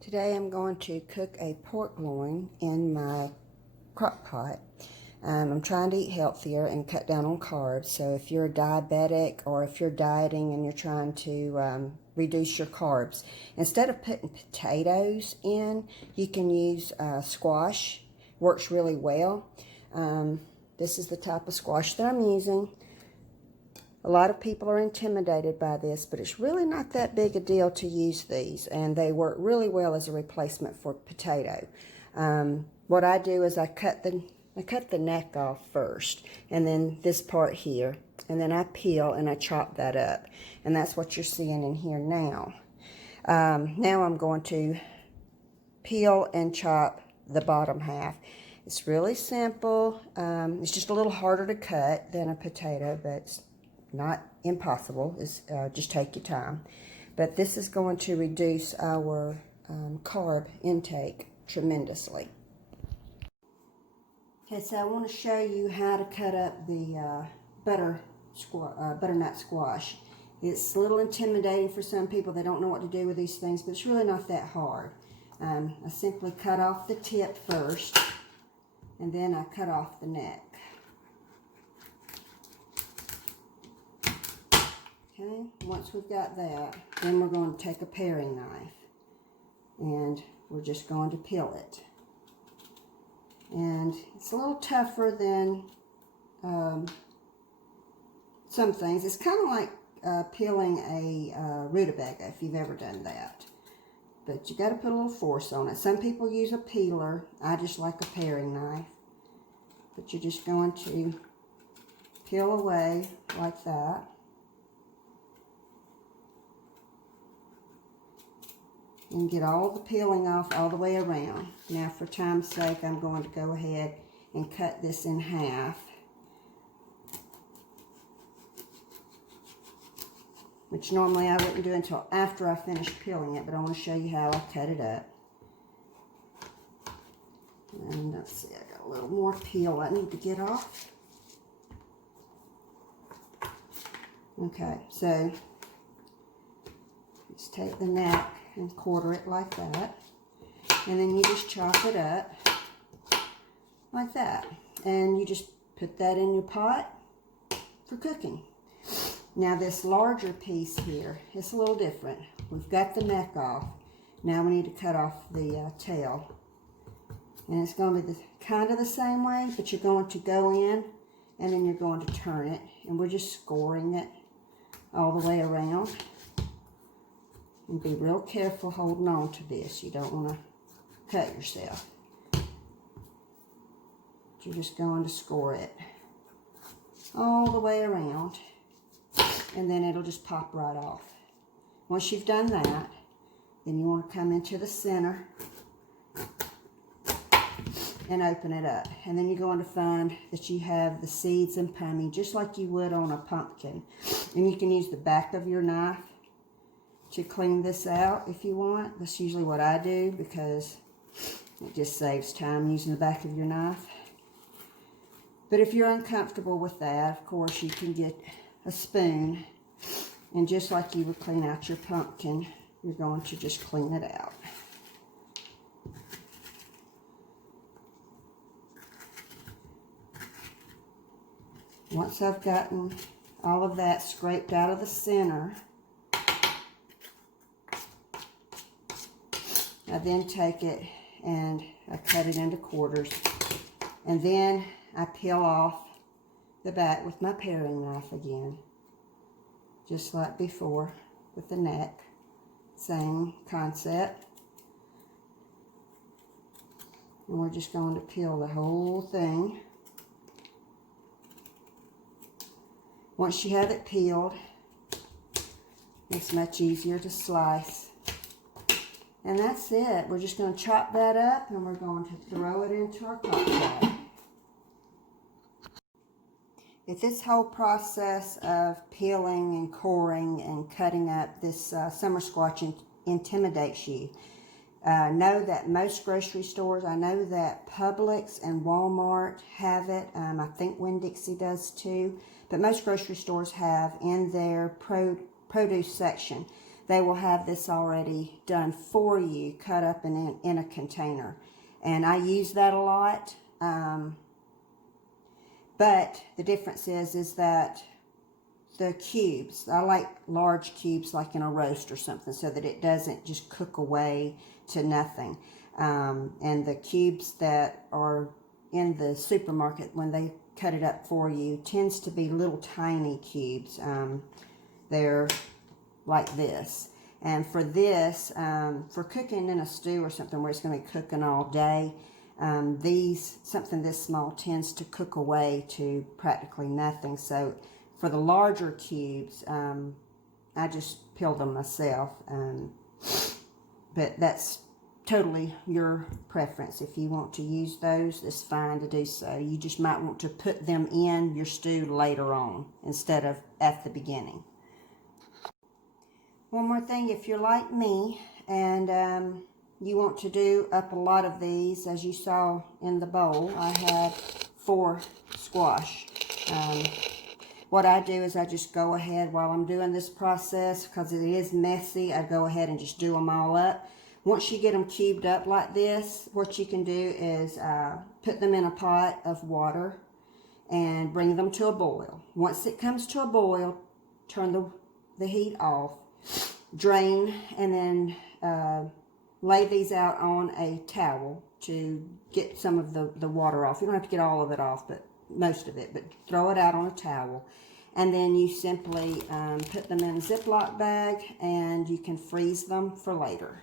Today I'm going to cook a pork loin in my crock pot. I'm trying to eat healthier and cut down on carbs, so if you're a diabetic or if you're dieting and you're trying to reduce your carbs, instead of putting potatoes in, you can use squash. Works really well. This is the type of squash that I'm using. A lot of people are intimidated by this, but it's really not that big a deal to use these, and they work really well as a replacement for potato. What I do is I cut the neck off first, and then this part here, and then I peel and I chop that up, and that's what you're seeing in here now. Now I'm going to peel and chop the bottom half. It's really simple. It's just a little harder to cut than a potato, but it's not impossible. It's, just take your time. But this is going to reduce our carb intake tremendously. Okay, so I want to show you how to cut up the butternut squash. It's a little intimidating for some people. They don't know what to do with these things, but it's really not that hard. I simply cut off the tip first, and then I cut off the neck. Okay, once we've got that, then we're going to take a paring knife, and we're just going to peel it. And it's a little tougher than some things. It's kind of like peeling a rutabaga, if you've ever done that. But you got to put a little force on it. Some people use a peeler. I just like a paring knife. But you're just going to peel away like that. And get all the peeling off all the way around. Now, for time's sake, I'm going to go ahead and cut this in half. Which normally I wouldn't do until after I finish peeling it, but I want to show you how I cut it up. And let's see, I got a little more peel I need to get off. Okay, so just take the neck and quarter it like that, and then you just chop it up like that, and you just put that in your pot for cooking. Now this larger piece here, it's a little different. We've got the neck off. Now we need to cut off the tail, and it's going to be kind of the same way, but you're going to go in and then you're going to turn it, and we're just scoring it all the way around. And be real careful holding on to this. You don't want to cut yourself. You're just going to score it all the way around, and then it'll just pop right off. Once you've done that, then you want to come into the center and open it up. And then you're going to find that you have the seeds and pommy, just like you would on a pumpkin. And you can use the back of your knife to clean this out if you want. That's usually what I do because it just saves time using the back of your knife. But if you're uncomfortable with that, of course, you can get a spoon, and just like you would clean out your pumpkin, you're going to just clean it out. Once I've gotten all of that scraped out of the center, I then take it and I cut it into quarters, and then I peel off the back with my paring knife again, just like before with the neck. Same concept. And we're just going to peel the whole thing. Once you have it peeled, it's much easier to slice. And that's it. We're just going to chop that up, and we're going to throw it into our crock pot. If this whole process of peeling and coring and cutting up this summer squash intimidates you, know that most grocery stores, I know that Publix and Walmart have it. I think Winn-Dixie does too. But most grocery stores have in their produce section, they will have this already done for you, cut up in a container. And I use that a lot. But the difference is that the cubes, I like large cubes like in a roast or something, so that it doesn't just cook away to nothing. And the cubes that are in the supermarket, when they cut it up for you, tends to be little tiny cubes. They're like this. And for this, for cooking in a stew or something where it's going to be cooking all day, something this small tends to cook away to practically nothing. So for the larger cubes, I just peel them myself. But that's totally your preference. If you want to use those, it's fine to do so. You just might want to put them in your stew later on instead of at the beginning. One more thing, if you're like me and you want to do up a lot of these, as you saw in the bowl, I had 4 squash. What I do is I just go ahead while I'm doing this process, because it is messy, I go ahead and just do them all up. Once you get them cubed up like this, what you can do is put them in a pot of water and bring them to a boil. Once it comes to a boil, turn the heat off, drain, and then lay these out on a towel to get some of the water off. You don't have to get all of it off, but most of it, but throw it out on a towel. And then you simply put them in a Ziploc bag, and you can freeze them for later.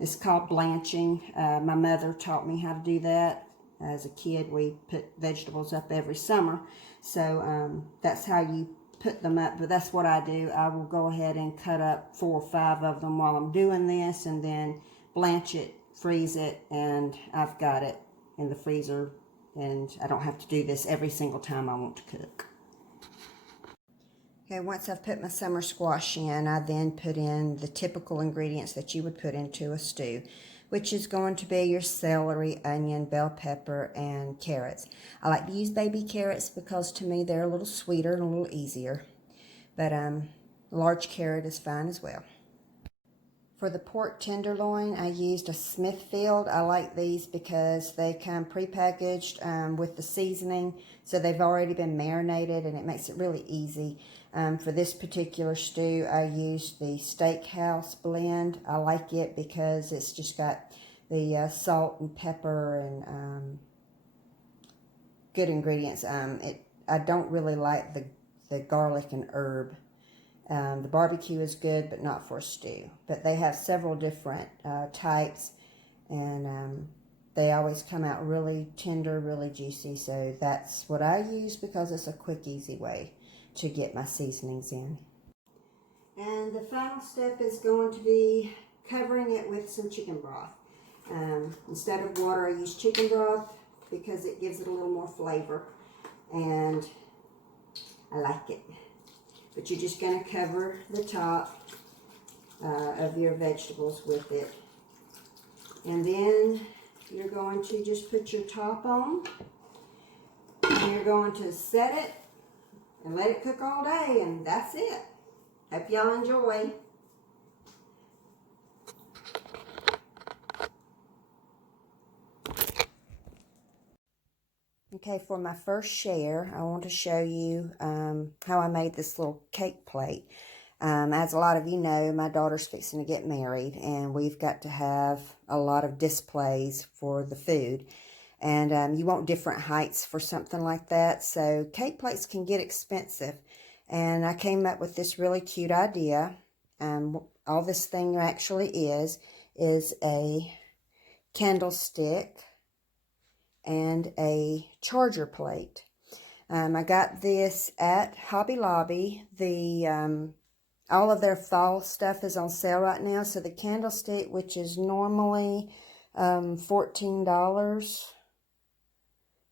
It's called blanching. My mother taught me how to do that. As a kid, we put vegetables up every summer. So that's how you put them up. But that's what I do. I will go ahead and cut up 4 or 5 of them while I'm doing this, and then blanch it, freeze it, and I've got it in the freezer. And I don't have to do this every single time I want to cook. Okay, once I've put my summer squash in, I then put in the typical ingredients that you would put into a stew, which is going to be your celery, onion, bell pepper, and carrots. I like to use baby carrots because to me they're a little sweeter and a little easier. But large carrot is fine as well. For the pork tenderloin, I used a Smithfield. I like these because they come prepackaged with the seasoning, so they've already been marinated, and it makes it really easy. For this particular stew, I used the Steakhouse blend. I like it because it's just got the salt and pepper and good ingredients. I don't really like the garlic and herb. The barbecue is good, but not for a stew. But they have several different types, and they always come out really tender, really juicy. So that's what I use because it's a quick, easy way to get my seasonings in. And the final step is going to be covering it with some chicken broth. Instead of water, I use chicken broth because it gives it a little more flavor, and I like it. But you're just going to cover the top of your vegetables with it. And then you're going to just put your top on. And you're going to set it and let it cook all day. And that's it. Hope y'all enjoy. Okay, for my first share, I want to show you how I made this little cake plate. As a lot of you know, my daughter's fixing to get married, and we've got to have a lot of displays for the food. And you want different heights for something like that, so cake plates can get expensive. And I came up with this really cute idea. All this thing actually is a candlestick and a charger plate. I got this at Hobby Lobby. All of their fall stuff is on sale right now. So the candlestick, which is normally $14,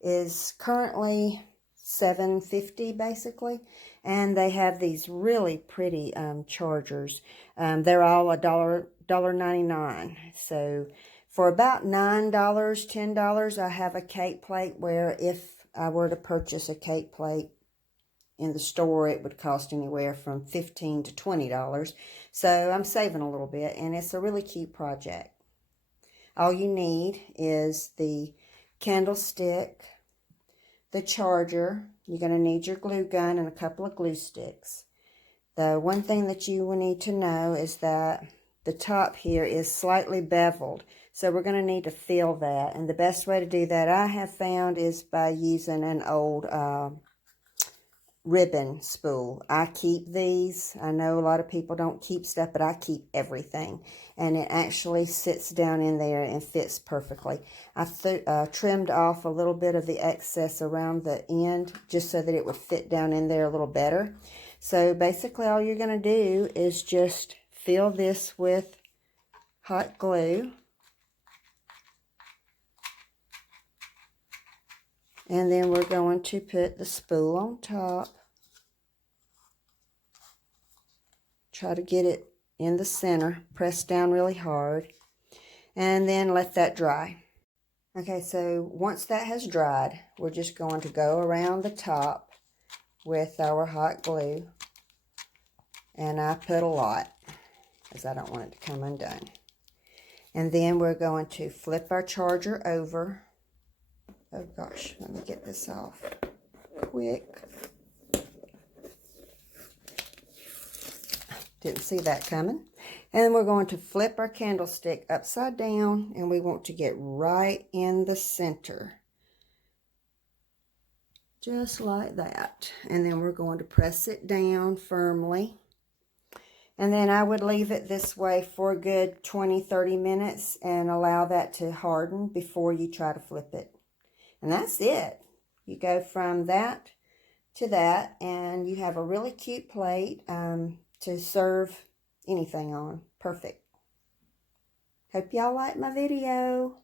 is currently $7.50 basically. And they have these really pretty chargers. They're all $1.99. So for about $9, $10, I have a cake plate where if I were to purchase a cake plate in the store it would cost anywhere from $15 to $20. So I'm saving a little bit, and it's a really cute project. All you need is the candlestick, the charger. You're going to need your glue gun and a couple of glue sticks. The one thing that you will need to know is that the top here is slightly beveled. So we're going to need to fill that. And the best way to do that I have found is by using an old ribbon spool. I keep these. I know a lot of people don't keep stuff, but I keep everything. And it actually sits down in there and fits perfectly. I trimmed off a little bit of the excess around the end just so that it would fit down in there a little better. So basically all you're going to do is just fill this with hot glue. And then we're going to put the spool on top. Try to get it in the center. Press down really hard. And then let that dry. Okay, so once that has dried, we're just going to go around the top with our hot glue. And I put a lot, because I don't want it to come undone. And then we're going to flip our charger over. Oh gosh, let me get this off quick. Didn't see that coming. And then we're going to flip our candlestick upside down, and we want to get right in the center. Just like that. And then we're going to press it down firmly. And then I would leave it this way for a good 20-30 minutes and allow that to harden before you try to flip it. And that's it. You go from that to that, and you have a really cute plate to serve anything on. Perfect. Hope y'all like my video.